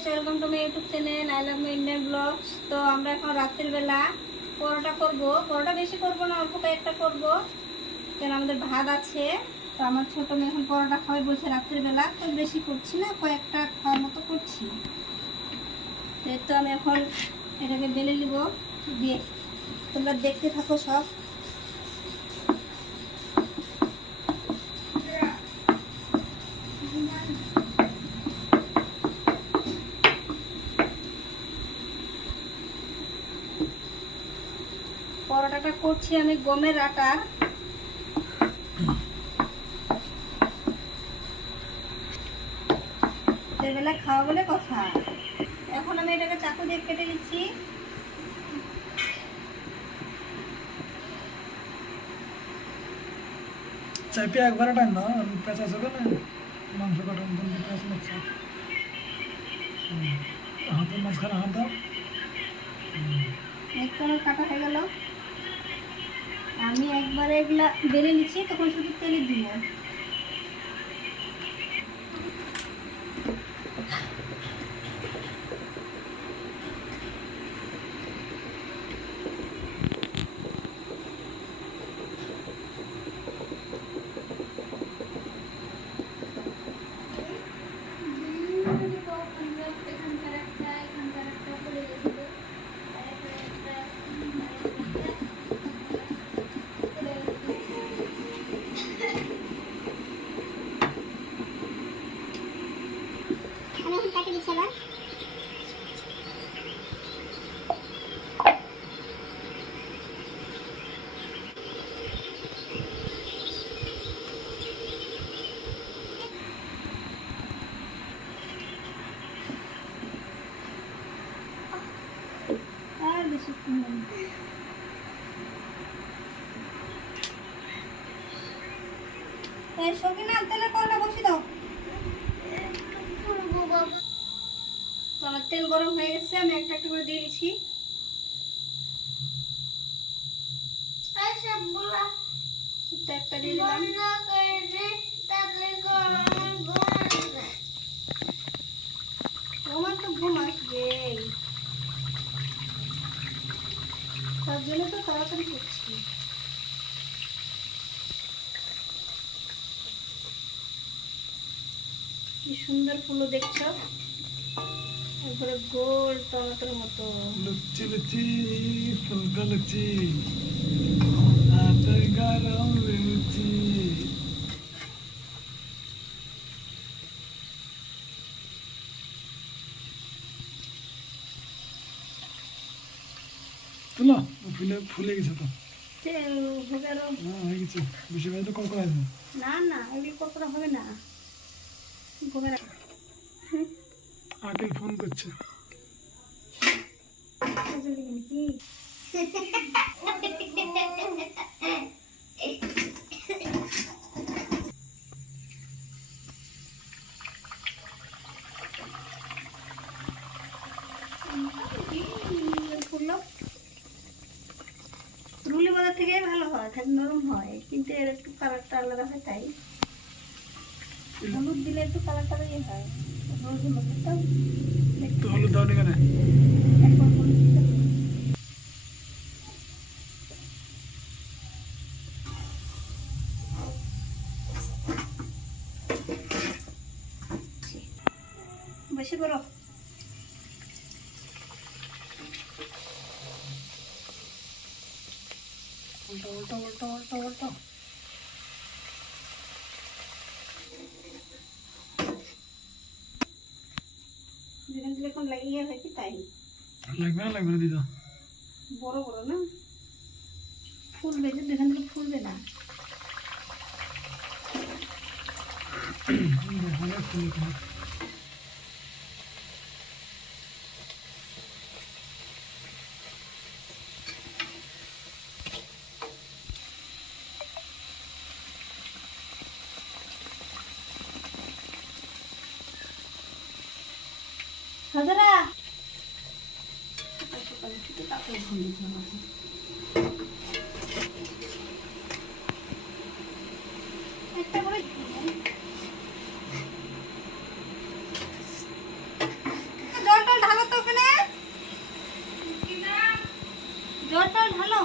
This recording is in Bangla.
Guys, welcome to my YouTube channel I love my Indian blogs. তো আমরা এখন রাতের বেলা পরোটা করব। পরোটা বেশি করব না, অল্প কয়েকটা করব, কারণ আমাদের ভাত আছে। তো আমার ছোট মেয়ে এখন পরোটা খাবে বলছে রাতের বেলা, তো বেশি করছি না, কয়েকটা খাওয়ার মতো করছি। তো আমি এখন এটাকে বেলে নিব, দিয়ে তোমরা দেখতে থাকো সব। পরোটাটা করছি আমি গমের আটার। বেলা খাওয়া বলে কথা। এখন আমি এটাকে চাকু দিয়ে কেটে দিচ্ছি। চাইপে একবার টাইম না পেঁচা যাবে না, মাংস কাটার মতন পেঁচ লাগছে। হাতের মাঝখানে হাত দাও। একটু কাটা হয়ে গেল। আমি একবারে এগুলা বেলে নিচ্ছি, তখন শুধু তেলে দিব। আর বেশি সকিনা তেলে কলটা বসিয়ে দাও। তো আমার তেল গরম হয়ে গেছে, আমি একটা একটা করে দিয়ে দিচ্ছি। একটা দিয়ে দিলাম। আমার তো ঘুম আসবে, তার জন্য তো তাড়াতাড়ি করছি। কি সুন্দর ফুল দেখছো, একবারে গোল টমেটোর মতো। লুচি লুচি ফুলকা লুচি, হাতে গরম লুচি। তুলো ফুলে ফুলে গেছে তো। হয়ে গেছে, বেশি ভাই তো কম করা আছে। না না, এগুলি কতটা হবে না। আকেল ফোন করছে। রুলি বাজার থেকে ভালো হয়, খালি নরম হয়, কিন্তু এর একটু কালারটা আলাদা হয়। তাই হলুদ দিলে একটু কালারটা ইয়ে হয়। তো হলুদ দাও কেন? বেশি করো। উল্টা উল্টা উল্টা উল্টা উল্টা। যেখান থেকে এখন লাগিয়ে হয় কি তাই লাগবে না দিদা। বড় বড় না ফুলবে, যে যেখান থেকে ফুলবে না। সাজারা সকাল সকাল একটু তাড়াতাড়ি ঘুম দিতে হবে। একটা করে ভালো